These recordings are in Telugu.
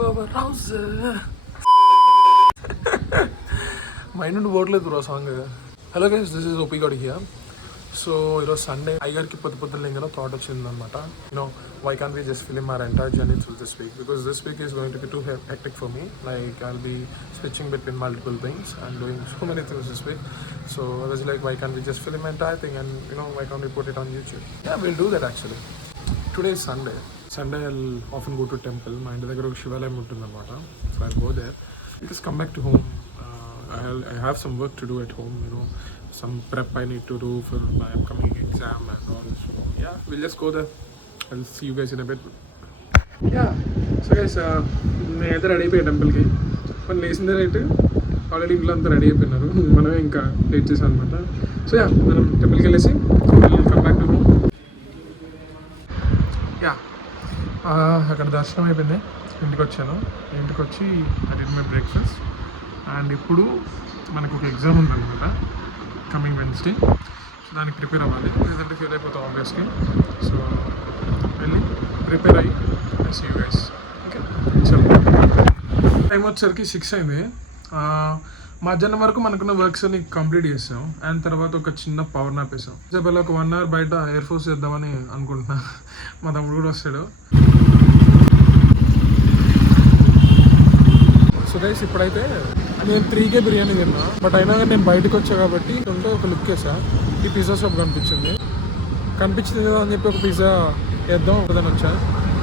పవర్ హౌస్ మైండ్ నుండి పోవట్లేదు bro song. Hello guys, this is OP God here. So ఈరోజు సండే అయ్యగారికి పొద్దున్న లేక థాట్ వచ్చిందనమాట. Why can we just film our entire journey through this week, because this week is going to be too hectic for me. Like I'll be switching between multiple things and doing so many things this week. So I was like, why can't we just film entire thing and why can't we put it on YouTube? Yeah, we'll do that actually. Today is Sunday. I'll often go to temple. My ఇంటి దగ్గర ఒక శివాలయం ఉంటుందన్నమాట. So I'll go there. I'll just come back to home. I have some work to do at home, some prep I need to do for my upcoming exam and all. So yeah, we'll just go there. I'll see you guys in a bit. Yeah, so guys, నేనైతే రెడీ అయిపోయా టెంపుల్కి. మనం లేచిందే రైట్, ఆల్రెడీ ఇంట్లో అంతా రెడీ అయిపోయినారు, మనమే ఇంకా లేట్ చేసాం అనమాట. సో యా, మనం టెంపుల్కి వెళ్ళేసి come back to home. Yeah, అక్కడ దర్శనం అయిపోయింది, ఇంటికి వచ్చాను. ఇంటికి వచ్చి I did my breakfast. And ఇప్పుడు మనకు ఒక ఎగ్జామ్ ఉందన్నమాట కమింగ్ వెన్స్డే. సో దానికి ప్రిపేర్ అవ్వాలి, లేదంటే ఫెయిల్ అయిపోతాం ఆబ్వియస్లీ. సో వెళ్ళి ప్రిపేర్ అయ్యి సీ యూ గైస్. ఓకే, చలో. టైం వచ్చేసరికి 6 అయింది. మధ్యాహ్నం వరకు మనకున్న వర్క్స్ అన్ని కంప్లీట్ చేసాం. అండ్ తర్వాత ఒక చిన్న పవర్ నాప్ వేసాం. చెప్పాలి, ఒక 1 hour బయట ఎయిర్ ఫోర్స్ చేద్దామని అనుకుంటున్నా. మా తమ్ముడు కూడా వస్తాడు. సో గైస్, ఇప్పుడైతే నేను 3K బిర్యానీ తిన్నా, బట్ అయినా కానీ నేను బయటకు వచ్చా కాబట్టి ఒక లుక్ వేసా. ఈ పిజ్జా షాప్ కనిపించింది కదా అని చెప్పి ఒక పిజ్జా వేద్దాం ఒకదని వచ్చా.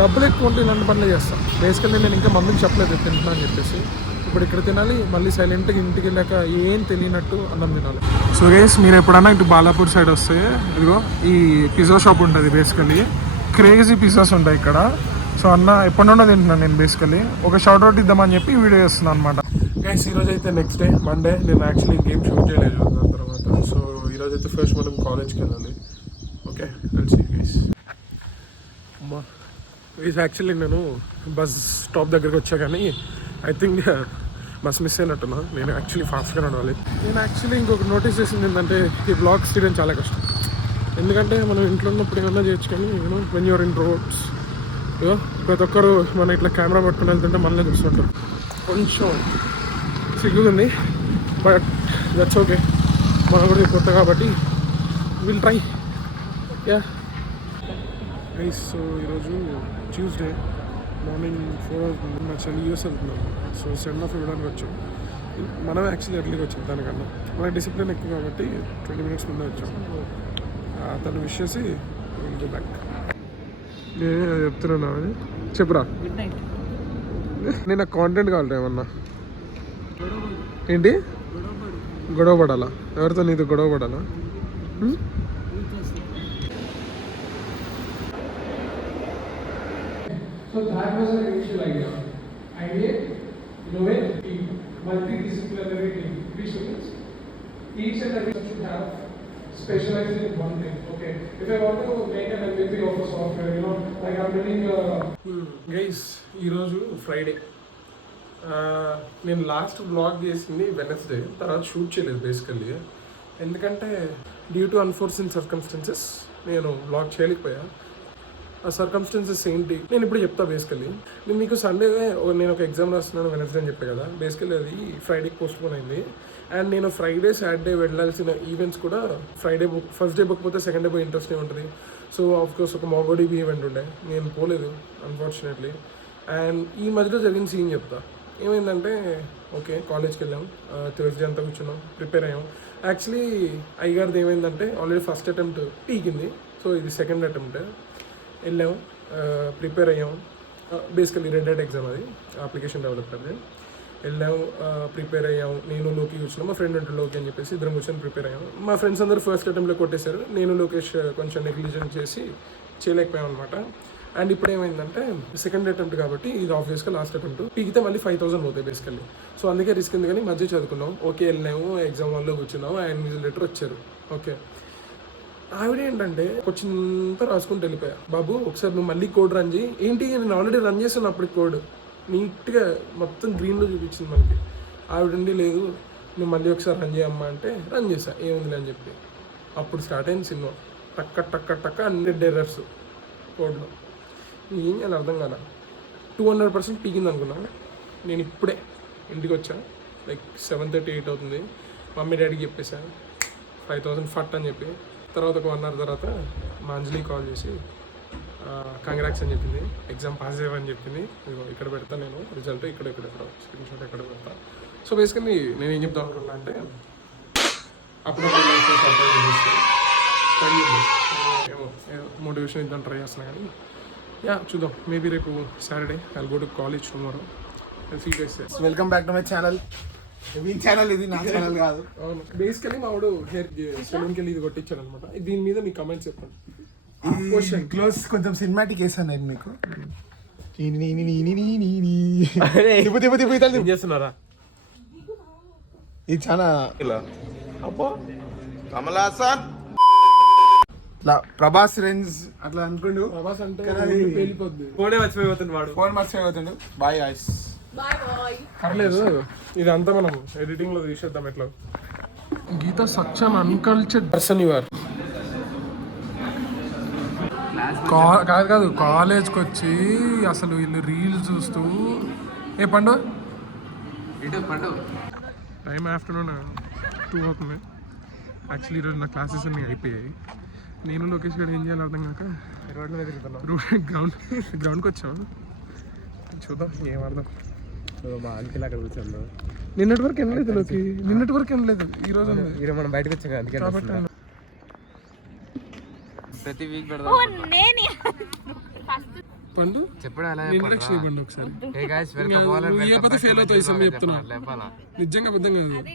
డబ్బులు ఎక్కువ ఉంటే ఇలాంటి పనులు చేస్తాను. బేసికల్లీ నేను ఇంకా మమ్మీకి చెప్పలేదు తింటున్నా అని చెప్పేసి. ఇప్పుడు ఇక్కడ తినాలి, మళ్ళీ సైలెంట్గా ఇంటికి వెళ్ళాక ఏం తెలియనట్టు అన్నం తినాలి. సో గైస్, మీరు ఎప్పుడన్నా ఇటు బాలాపూర్ సైడ్ వస్తే ఇదిగో ఈ పిజ్జా షాప్ ఉంటుంది. బేసికల్లీ క్రేజీ పిజ్జాస్ ఉంటాయి ఇక్కడ. సో అన్న ఎప్పటి నుండో తింటున్నాను నేను. బేసికల్లీ ఒక షార్ట్ అవుట్ ఇద్దామని చెప్పి వీడియో చేస్తున్నాను అనమాట. గైస్, ఈరోజు అయితే నెక్స్ట్ డే మండే. నేను యాక్చువల్లీ గేమ్ షూట్ చేయలేదు దాని తర్వాత. సో ఈరోజు అయితే ఫస్ట్ మనం కాలేజ్కి వెళ్ళాలి. Okay, let's see guys. అమ్మా గైస్, యాక్చువల్లీ నేను బస్ స్టాప్ దగ్గరికి వచ్చా, కానీ ఐ థింక్ బస్ మిస్ అయినట్టున్నా. నేను యాక్చువల్లీ ఫాస్ట్గా నడవాలి. నేను యాక్చువల్లీ ఇంకొక నోటీస్ చేసింది ఏంటంటే, ఈ బ్లాగ్స్ తీయడం చాలా కష్టం. ఎందుకంటే మనం ఇంట్లో ఉన్నప్పుడు ఏమన్నా చేయొచ్చు, కానీ వెన్ యూఆర్ ఇన్ రోడ్స్ ప్రతి ఒక్కరు మనం ఇట్లా కెమెరా పట్టుకుని వెళ్తుంటే మనల్ని చూస్తుంటారు. కొంచెం సిగ్గుంది, బట్ దట్స్ ఓకే. మనం కూడా కొత్త కాబట్టి will try. Yeah guys, so ఈరోజు ట్యూస్డే మార్నింగ్ 4 అవుతుంది. మా చెల్లి యూఎస్ వెళ్తున్నాం. సో 7 off ఇవ్వడానికి వచ్చాం. మనం యాక్చువల్లీ ఎర్లీగా వచ్చాం దానికన్నా. మన డిసిప్లిన్ ఎక్కువ కాబట్టి 20 minutes ముందే వచ్చాం. తను విష్ చేసి గో బ్యాక్. నేను చెప్తున్నాను అని చెప్పురా. నేను కాంటెంట్ కావాలి ఏమన్నా. ఏంటి గొడవ పడాలా? ఎవరితో? నీతో గొడవ పడాలా? So that was an initial idea. Innovate, multidisciplinary team, 3 students. Each and every should have specialized in one thing. Okay, if I want to make an MVP of a software, like I'm building guys, ఈరోజు ఫ్రైడే. నేను లాస్ట్ వ్లాగ్ చేసింది వెనస్డే, తర్వాత షూట్ చేయలేదు బేసికల్లీ. ఎందుకంటే డ్యూ టు అన్ఫోర్సిన్ సర్కమ్స్టెన్సెస్ నేను వ్లాగ్ చేయలేకపోయా. ఆ సర్కమ్స్టెన్సెస్ ఏంటి నేను ఇప్పుడు చెప్తా. బేసికల్లీ నేను మీకు సండే నేను ఒక ఎగ్జామ్ రాస్తున్నాను వెనస్డే అని చెప్పే కదా. బేసికల్లీ అది ఫ్రైడేకి పోస్ట్పోన్ అయింది. అండ్ నేను ఫ్రైడే సాటర్డే వెళ్ళాల్సిన ఈవెంట్స్ కూడా ఫ్రైడే ఫస్ట్ డే బుక్ పోతే సెకండ్ డే పోయి ఇంట్రెస్ట్ ఉంటుంది. సో ఆఫ్కోర్స్ ఒక మోగోడీబీ ఈవెంట్ ఉండే, నేను పోలేదు అన్ఫార్చునేట్లీ. అండ్ ఈ మధ్యలో జరిగిన సీన్ చెప్తా. ఏమైందంటే, ఓకే కాలేజ్కి వెళ్ళాం, థర్స్డే అంతా కూర్చున్నాం, ప్రిపేర్ అయ్యాం. యాక్చువల్లీ అయ్యగారిది ఏమైందంటే ఆల్రెడీ ఫస్ట్ అటెంప్ట్ పీకింది. సో ఇది సెకండ్ అటెంప్ట్. వెళ్ళాము, ప్రిపేర్ అయ్యాము. బేసికల్లీ రెడ్ హ్యాట్ ఎగ్జామ్, అది అప్లికేషన్ డెవలపర్ది. వెళ్ళాము, ప్రిపేర్ అయ్యాము. నేను లోకి కూర్చున్నాం, మా ఫ్రెండ్ ఉంటే లోకి అని చెప్పేసి ఇద్దరం కూర్చొని ప్రిపేర్ అయ్యాము. మా ఫ్రెండ్స్ అందరూ ఫస్ట్ అటెంప్ట్లో కొట్టేశారు. నేను లోకేష్ కొంచెం నెగ్లిజెంట్ చేసి చేయలేకపోయాం అనమాట. అండ్ ఇప్పుడు ఏమైందంటే సెకండ్ అటెంప్ట్ కాబట్టి ఇది ఆబ్వియస్గా లాస్ట్ అటెంప్ట్. పీకితే మళ్ళీ 5,000 పోతాయి బేసికల్లీ. సో అందుకే రిస్క్ ఉంది, కానీ మధ్య చదువుకున్నాం. ఓకే వెళ్ళాము, ఎగ్జామ్ హాల్లో కూర్చున్నాము. అండ్ లెటర్ వచ్చారు. ఓకే, ఆవిడ ఏంటంటే కొంచెంతా రాసుకుంటూ వెళ్ళిపోయా. బాబు ఒకసారి నువ్వు మళ్ళీ కోడ్ రన్ చేయి. ఏంటి, నేను ఆల్రెడీ రన్ చేశాను అప్పుడు కోడ్, నీట్గా మొత్తం గ్రీన్లో చూపించింది మనకి. ఆవిడండి లేదు నువ్వు మళ్ళీ ఒకసారి రన్ చేయమ్మా అంటే రన్ చేశా, ఏముందిలే అని చెప్పి. అప్పుడు స్టార్ట్ అయింది సినిమా. టక్క టక్క టక్క 100 ఎర్రర్స్ కోడ్లో. ఏం చేయాలి అర్థం కాదా. 200% పీకింది అనుకున్నా. నేను ఇప్పుడే ఇంటికి వచ్చా, లైక్ 7:30, 8 అవుతుంది. మమ్మీ డాడీకి చెప్పేసా 5,000 ఫట్ అని చెప్పి. తర్వాత ఒక 1 hour తర్వాత మా అంజలి కాల్ చేసి కంగ్రాట్స్ అని చెప్పింది, ఎగ్జామ్ పాస్ అయ్యమని చెప్పింది. ఇక్కడ పెడతా నేను రిజల్ట్, ఇక్కడ స్క్రీన్ షాట్ ఎక్కడ పెడతా. సో బేసికల్లీ నేను ఏం చెప్తాను అనుకున్నా అంటే, అప్పుడు ఏమో మోటివేషన్ ఇద్దాం ట్రై చేస్తున్నా. కానీ చూద్దాం, మేబీ రేపు Saturday I go to college tomorrow. Welcome back to my channel. Channel ఇది నా ఛానల్ కాదు. అవును, బేసికలీ మా వాడు హెయిర్ సెలూన్కి వెళ్ళి ఇది కొట్టించాడు అనమాట. దీని మీద మీ కమెంట్స్ చెప్పండి. క్లోజ్ కొంచెం సినిమాటిక్ వేసాను నేను మీకు. చేస్తున్నారా ఇది చాలా కమలాసన్ ఇట్లా ప్రభాస్ రేంజ్ అట్లా అనుకుండు. ప్రభాస్ అంటే పేలిపోద్ది. ఫోనే మర్చిపోతుంది వాడు. ఫోన్ మర్చిపోతుండు. Bye guys. పర్లేదు, ఇదంతా మనం ఎడిటింగ్ లో తీసేద్దాం. ఎట్లా Geetha such an uncultured person you are. కాదు కాలేజ్కి వచ్చి అసలు వీళ్ళు రీల్స్ చూస్తూ పండు టైం ఆఫ్టర్నూన్ 2 అవుతుంది. యాక్చువల్లీ ఈరోజు నా క్లాసెస్ అన్నీ అయిపోయాయి. నేను లోకేష్ గారు ఏం చేయాలి అర్థం కాక రోడ్ మీద తిరుగుతున్నాను. గ్రౌండ్కి వచ్చాము, చూద్దాం ఏం అర్థం. మా అంకిల్ అక్కడ కూర్చోండు. నిన్నటి వరకు వినలేదు లోకి, నిన్నటి వరకు వినలేదు. ఈరోజు ఈరోజు మనం బయటకు వచ్చాం అందుకే కాబట్టి ప్రతి వీక్ పండు చెప్పడం ఇంట్రడక్షన్ ఇవ్వండి ఒకసారి. ఫెయిల్ అవుతాయి సార్ చెప్తున్నా, నిజంగా అబద్ధం కాదు.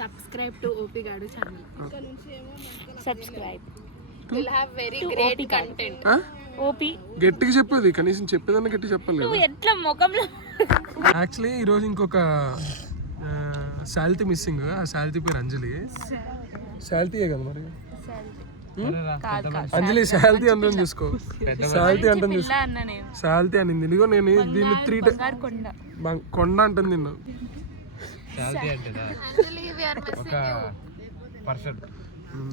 Subscribe to OP Gadu channel. Subscribe. We'll have very great content. OP. గట్టిగా చెప్పేది, కనీసం చెప్పేదన్నా గట్టి చెప్పాలి. ఎట్లా ముఖంలో యాక్చువల్లీ ఈరోజు ఇంకొక శాలిటీ మిస్సింగ్. ఆ శాలిటీ పేరు అంజలి. శాలిటీయే కదా మరి. అంజలి శాలిటీ అంటాను చూసుకో. శాలిటీ అంటాను చూసుకో. శాలిటీ అనింది. ఇదిగో నేను దీన్ని 3 కొండ అంటుంది నిన్ను.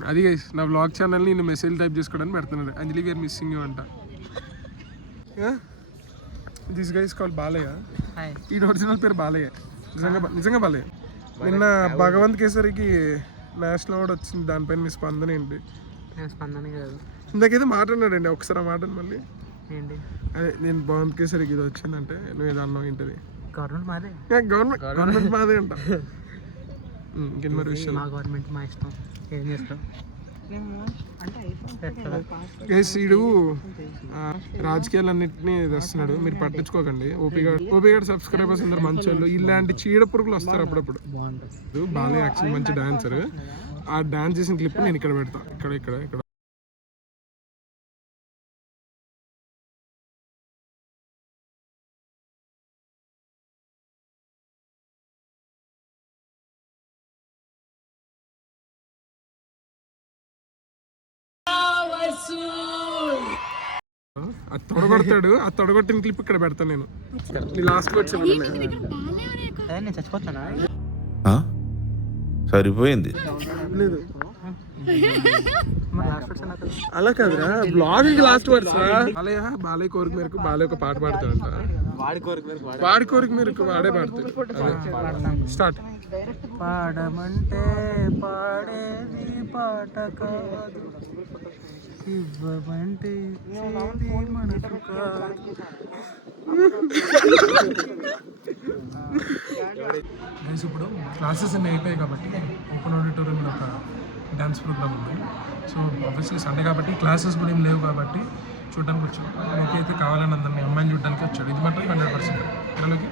అది నా బ్లాగ్ ఛానల్ నేను మెసేజ్ టైప్ చేసుకోవడానికి పెడుతున్నాను. అంజలి వీఆర్ మిస్సింగ్ యూ అంట. This guys call Balayya. ఈ ఒరిజినల్ పేరు బాలయ్య. నిజంగా బాలయ్య. నిన్న భగవంత్ కేసరికి నేషనల్ అవార్డు వచ్చింది. దానిపైన మీ స్పందన ఏంటి? స్పందన కాదు, ఇందాకైతే మాట్లాడినాడండి. ఒకసారి మాట మళ్ళీ ఏంటి? అదే నేను భగవంత్ కేసరికి ఇది వచ్చిందంటే నువ్వు ఏదో అన్నావు ఏంటది? గవర్నమెంట్ మాదే అంట. ఇంకేం మరి విషయం? మా గవర్నమెంట్ మా ఇష్టం, ఏం చేస్తాం. వీడు రాజకీయాలన్నింటినీ తెస్తున్నాడు, మీరు పట్టించుకోకండి. ఓపీగాడు సబ్స్క్రైబర్స్ అందరు మంచి వాళ్ళు. ఇలాంటి చీడ పురుగులు వస్తారు అప్పుడప్పుడు. బాగా యాక్చువల్ మంచి డాన్సర్. ఆ డాన్స్ చేసిన క్లిప్ నేను ఇక్కడ పెడతా. ఇక్కడ అది తొడగొడతాడు. ఆ తొడగొట్టిన క్లిప్ ఇక్కడ పెడతా నేను. లాస్ట్ చచ్చిపోతానా? సరిపోయింది. లేదు అలా కాదురా, బ్లాగ్ లాస్ట్ వర్డ్స్. బాలయ్య కోరిక మేరకు బాలయ్య ఒక పాట పాడతాడంట. వాడి కోరిక మేరకు వాడే పాడతాడు. స్టార్ట్. పాడమంటే పాడేది పాట కాదు, ఇవ్వమంటే మనసు కాదు. ఇప్పుడు క్లాసెస్ అన్నీ అయిపోయాయి కాబట్టి ఓపెన్ ఆడిటోరియంలో ఒక డ్యాన్స్ ప్రోగ్రామ్ ఉంది. సో ఆబ్వియస్లీ సండే కాబట్టి క్లాసెస్ కూడా ఏం లేవు కాబట్టి చూడడానికి వచ్చాడు. మీకైతే కావాలని అందరినీ అమ్మాయిని చూడడానికి వచ్చాడు. ఇది మాత్రం 100%. పిల్లలకి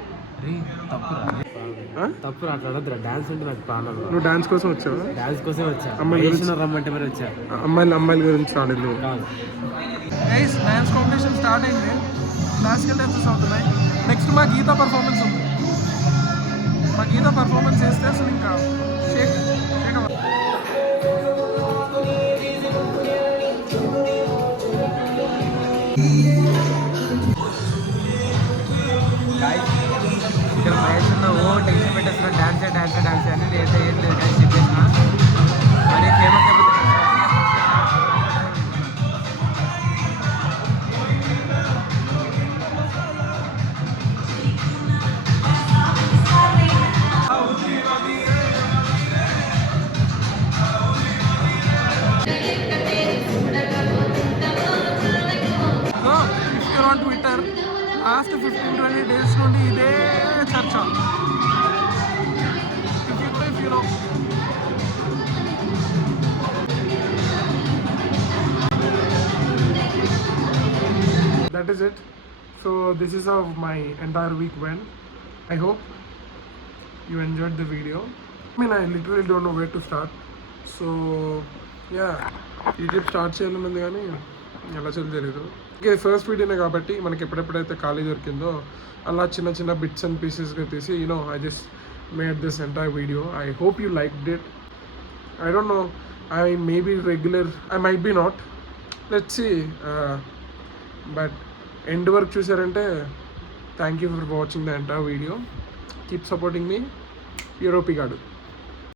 తప్పు అట్లా డాన్స్ అంటే నాకు ప్రాణం. నువ్వు డాన్స్ కోసం వచ్చావు? డాన్స్ కోసం వచ్చా. రమ్మంటే మరి వచ్చా. అమ్మాయిల గురించి ఆడలేదు. డాన్స్ కాంపిటీషన్ స్టార్ట్ అయింది. క్లాసికల్ డాన్సెస్ అవుతున్నాయి. నెక్స్ట్ మా గీత పర్ఫార్మెన్స్ ఉంది. మా గీత పర్ఫార్మెన్స్ చేస్తే అసలు ఇంకా షేక్ ఇక్కడ మహేష్ టెన్షన్ పెట్టేస్తున్నా. డాన్స్ అని లేదా ఏం లేదు అని చెప్పేసిన. మరి ఫేమస్ 20 డేస్ నుండి ఇదే చర్చ. If you know. That is it. So this is how my entire week went. I hope you enjoyed the video. I mean, I literally don't know where to start. So yeah, ఈ ట్రిప్ స్టార్ట్ చేయాలన్నది కానీ ఎలా చేయాలో తెలియదు. ఓకే, ఫస్ట్ వీడియోనే కాబట్టి మనకి ఎప్పుడెప్పుడైతే ఖాళీ దొరికిందో అలా చిన్న చిన్న బిట్స్ అండ్ పీసెస్గా తీసి I just made this entire video. I hope you liked it. I don't know, I may be regular, I might be not, let's see. But end work chusarante, thank you for watching the entire video. Keep supporting me. Europe Gadu.